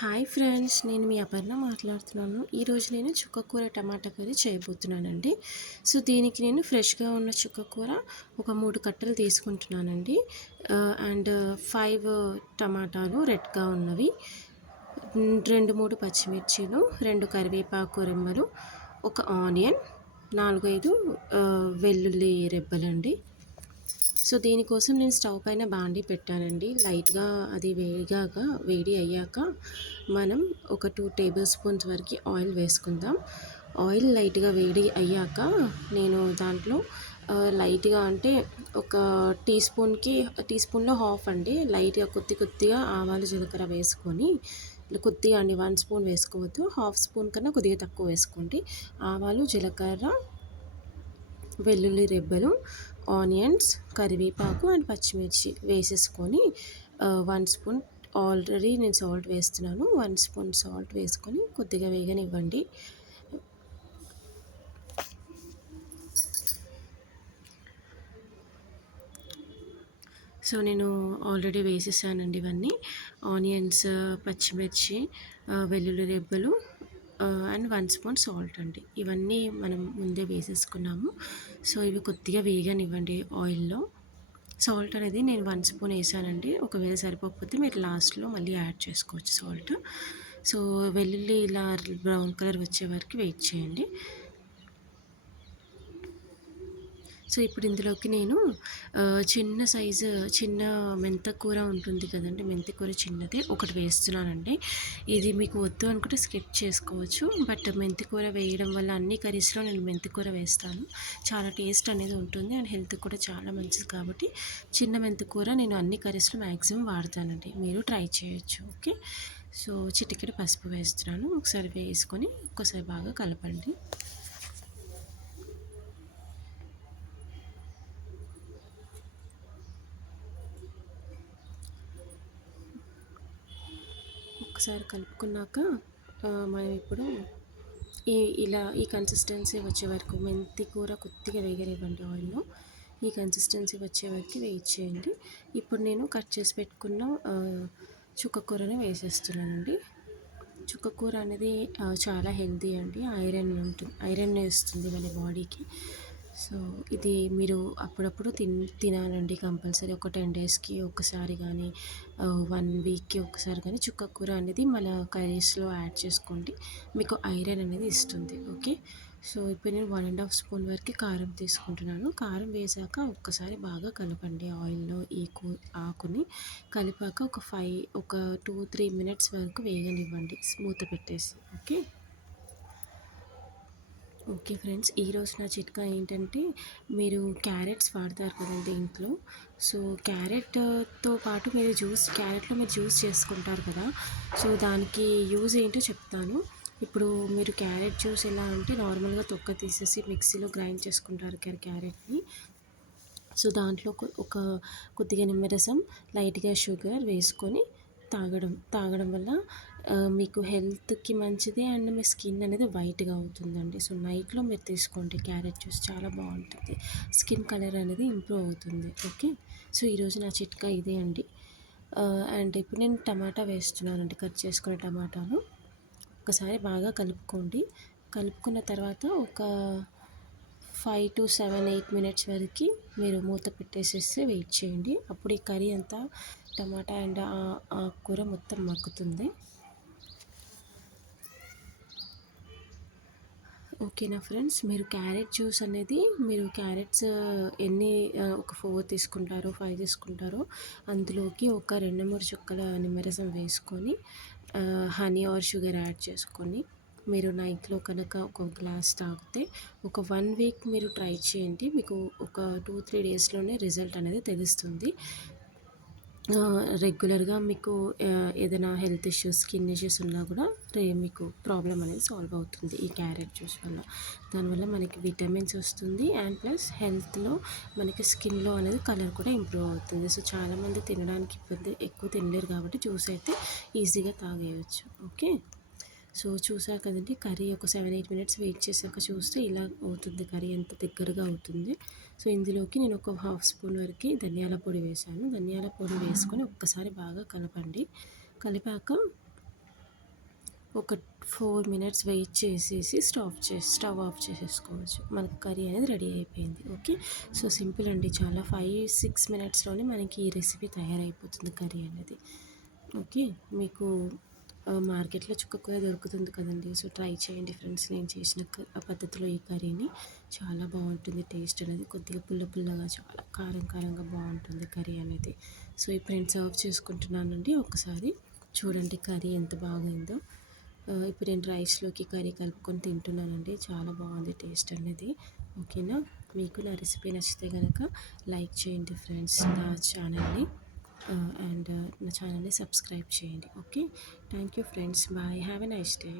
Hi friends, నేను మీ అపర్ణ మాట్లాడుతున్నాను. ఈరోజు నేను చుక్కకూర టమాటా కర్రీ చేయబోతున్నానండి. సో దీనికి నేను ఫ్రెష్గా ఉన్న చుక్కకూర ఒక 3 కట్టలు తీసుకుంటున్నానండి. అండ్ 5 టమాటాలు రెడ్గా ఉన్నవి, 2-3 పచ్చిమిర్చీలు, 2 కరివేపాకు రెమ్మలు, ఒక ఆనియన్, 4-5 వెల్లుల్లి రెబ్బలండి. సో దీనికోసం నేను స్టవ్ పైన బాండీ పెట్టానండి. లైట్గా అది వేడి అయ్యాక మనం ఒక 2 టేబుల్ స్పూన్స్ వరకు ఆయిల్ వేసుకుందాం. ఆయిల్ లైట్గా వేడి అయ్యాక నేను దాంట్లో లైట్గా అంటే ఒక టీ స్పూన్లో హాఫ్ అండి, లైట్గా కొద్దిగా ఆవాలు జీలకర్ర వేసుకొని, కొద్దిగా అండి 1 స్పూన్ వేసుకోవద్దు, హాఫ్ స్పూన్ కన్నా కొద్దిగా తక్కువ వేసుకోండి. ఆవాలు, జీలకర్ర, వెల్లుల్లి రెబ్బలు, ఆనియన్స్, కరివేపాకు అండ్ పచ్చిమిర్చి వేసేసుకొని 1 స్పూన్ ఆల్రెడీ నేను సాల్ట్ వేస్తున్నాను. 1 స్పూన్ సాల్ట్ వేసుకొని కొద్దిగా వేగనివ్వండి. సో నేను ఆల్రెడీ వేసేసానండి ఇవన్నీ. ఆనియన్స్, పచ్చిమిర్చి, వెల్లుల్లి రెబ్బలు అండ్ 1 స్పూన్ సాల్ట్ అండి. ఇవన్నీ మనం ముందే వేసేసుకున్నాము. సో ఇవి కొద్దిగా వేగనివ్వండి ఆయిల్లో. సాల్ట్ అనేది నేను 1 స్పూన్ వేసానండి. ఒకవేళ సరిపోకపోతే మీరు లాస్ట్లో మళ్ళీ యాడ్ చేసుకోవచ్చు సాల్ట్. సో వెల్లుల్లి ఇలా బ్రౌన్ కలర్ వచ్చే వరకు వెయిట్ చేయండి. సో ఇప్పుడు ఇందులోకి నేను చిన్న మెంతకూర ఉంటుంది కదండి, మెంతికూర చిన్నది ఒకటి వేస్తున్నానండి. ఇది మీకు వద్దు అనుకుంటే స్కిప్ చేసుకోవచ్చు, బట్ మెంతికూర వేయడం వల్ల అన్ని కర్రీస్లో నేను మెంతికూర వేస్తాను. చాలా టేస్ట్ అనేది ఉంటుంది అండ్ హెల్త్ కూడా చాలా మంచిది కాబట్టి చిన్న మెంతికూర నేను అన్ని కర్రీస్లో మ్యాక్సిమం వాడతానండి. మీరు ట్రై చేయొచ్చు. ఓకే, సో చిటికెడు పసుపు వేస్తున్నాను. ఒకసారి వేసుకొని ఒక్కసారి బాగా కలపండి. ఒకసారి కలుపుకున్నాక మనం ఇప్పుడు ఈ కన్సిస్టెన్సీ వచ్చే వరకు, మెంతి కూర కొద్దిగా వేగనివ్వండి ఆయిల్లో. ఈ కన్సిస్టెన్సీ వచ్చే వరకు వెయిట్ చేయండి. ఇప్పుడు నేను కట్ చేసి పెట్టుకున్న చుక్కకూరని వేసేస్తున్నానండి. చుక్కకూర అనేది చాలా హెల్తీ అండి, ఐరన్ ఇస్తుంది మన బాడీకి. సో ఇది మీరు అప్పుడప్పుడు తినాలండి కంపల్సరీ. ఒక 10 డేస్కి ఒకసారి కానీ 1 వీక్కి ఒకసారి కానీ చుక్కకూర అనేది మన కర్రీస్లో యాడ్ చేసుకోండి, మీకు ఐరన్ అనేది ఇస్తుంది. ఓకే, సో ఇప్పుడు నేను 1.5 స్పూన్ వరకు కారం తీసుకుంటున్నాను. కారం వేసాక ఒక్కసారి బాగా కలపండి ఆయిల్లో. ఆకుని కలిపాక ఒక 2-3 మినిట్స్ వరకు వేగనివ్వండి మూత పెట్టేసి. ఓకే ఓకే ఫ్రెండ్స్, ఈరోజు నా చిట్కా ఏంటంటే, మీరు క్యారెట్స్ వాడతారు కదండి ఇంట్లో. సో క్యారెట్తో పాటు క్యారెట్లో మీరు జ్యూస్ చేసుకుంటారు కదా. సో దానికి యూజ్ ఏంటో చెప్తాను. ఇప్పుడు మీరు క్యారెట్ జ్యూస్ ఎలా అంటే నార్మల్గా తొక్క తీసేసి మిక్సీలో గ్రైండ్ చేసుకుంటారు క్యారెట్ని. సో దాంట్లో కొద్దిగా నిమ్మరసం, లైట్గా షుగర్ వేసుకొని తాగడం వల్ల మీకు హెల్త్కి మంచిది అండ్ మీ స్కిన్ అనేది వైట్గా అవుతుందండి. సో నైట్లో మీరు తీసుకోండి క్యారెట్ జ్యూస్, చాలా బాగుంటుంది, స్కిన్ కలర్ అనేది ఇంప్రూవ్ అవుతుంది. ఓకే, సో ఈరోజు నా చిట్కా ఇదే అండి. అండ్ ఇప్పుడు నేను టమాటా వేస్తున్నానండి, కట్ చేసుకున్న టమాటాలు. ఒకసారి బాగా కలుపుకోండి. కలుపుకున్న తర్వాత ఒక 5-7-8 మినిట్స్ వరకు మీరు మూత పెట్టేసేసి వెయిట్ చేయండి. అప్పుడు ఈ కర్రీ అంతా టమాటా అండ్ ఆ కూర మొత్తం మగ్గుతుంది. ఓకేనా ఫ్రెండ్స్, మీరు క్యారెట్ జ్యూస్ అనేది మీరు క్యారెట్స్ ఒక 4 తీసుకుంటారో 5 తీసుకుంటారో అందులోకి ఒక 2-3 చుక్కల నిమ్మరసం వేసుకొని హనీ ఆర్ షుగర్ యాడ్ చేసుకొని మీరు నైట్లో కనుక ఒక గ్లాస్ తాగితే ఒక 1 వీక్ మీరు ట్రై చేయండి. మీకు ఒక 2-3 డేస్లోనే రిజల్ట్ అనేది తెలుస్తుంది. రెగ్యులర్గా మీకు ఏదైనా హెల్త్ ఇష్యూస్, స్కిన్ ఇష్యూస్ ఉన్నా కూడా మీకు ప్రాబ్లం అనేది సాల్వ్ అవుతుంది ఈ క్యారెట్ జ్యూస్ వల్ల. దానివల్ల మనకి విటమిన్స్ వస్తుంది అండ్ ప్లస్ హెల్త్లో మనకి స్కిన్లో అనేది కలర్ కూడా ఇంప్రూవ్ అవుతుంది. సో చాలామంది తినడానికి ఎక్కువ తినలేరు కాబట్టి జ్యూస్ అయితే ఈజీగా తాగేయచ్చు. ఓకే, సో చూసారు కదండి, కర్రీ ఒక 7-8 మినిట్స్ వెయిట్ చేశాక చూస్తే ఇలా అవుతుంది, కర్రీ ఎంత దగ్గరగా అవుతుంది. సో ఇందులోకి నేను ఒక హాఫ్ స్పూన్ వరకు ధనియాల పొడి వేసాను. ధనియాల పొడి వేసుకొని ఒక్కసారి బాగా కలపండి. కలిపాక ఒక 4 మినిట్స్ వెయిట్ చేసేసి స్టవ్ ఆఫ్ చేసేసుకోవచ్చు. మనకు కర్రీ అనేది రెడీ అయిపోయింది. ఓకే. సో సింపుల్ అండి. చాలా 5-6 మినిట్స్‌లోనే మనకి ఈ రెసిపీ తయారైపోతుంది కర్రీ అనేది. ఓకే. మీకు మార్కెట్‌లో చుక్కకూర దొరుకుతుంది కదండీ! సో ట్రై చేయండి ఫ్రెండ్స్. నేను చేసిన పద్ధతిలో ఈ కర్రీని చాలా బాగుంటుంది. టేస్ట్ అనేది కొద్దిగా పుల్ల పుల్లగా, చాలా కారం కారంగా బాగుంటుంది కర్రీ అనేది. సో ఇప్పుడు నేను సర్వ్ చేసుకుంటున్నానండి. ఒకసారి చూడండి కర్రీ ఎంత బాగైందో. ఇప్పుడు నేను రైస్లోకి కర్రీ కలుపుకొని తింటున్నానండి. చాలా బాగుంది టేస్ట్ అనేది. ఓకేనా. మీకు నా రెసిపీ నచ్చితే కనుక లైక్ చేయండి ఫ్రెండ్స్ నా ఛానల్ని. అండ్ నా ఛానల్ని సబ్స్క్రైబ్ చేయండి. Okay. Thank you friends. Bye. Have a nice day.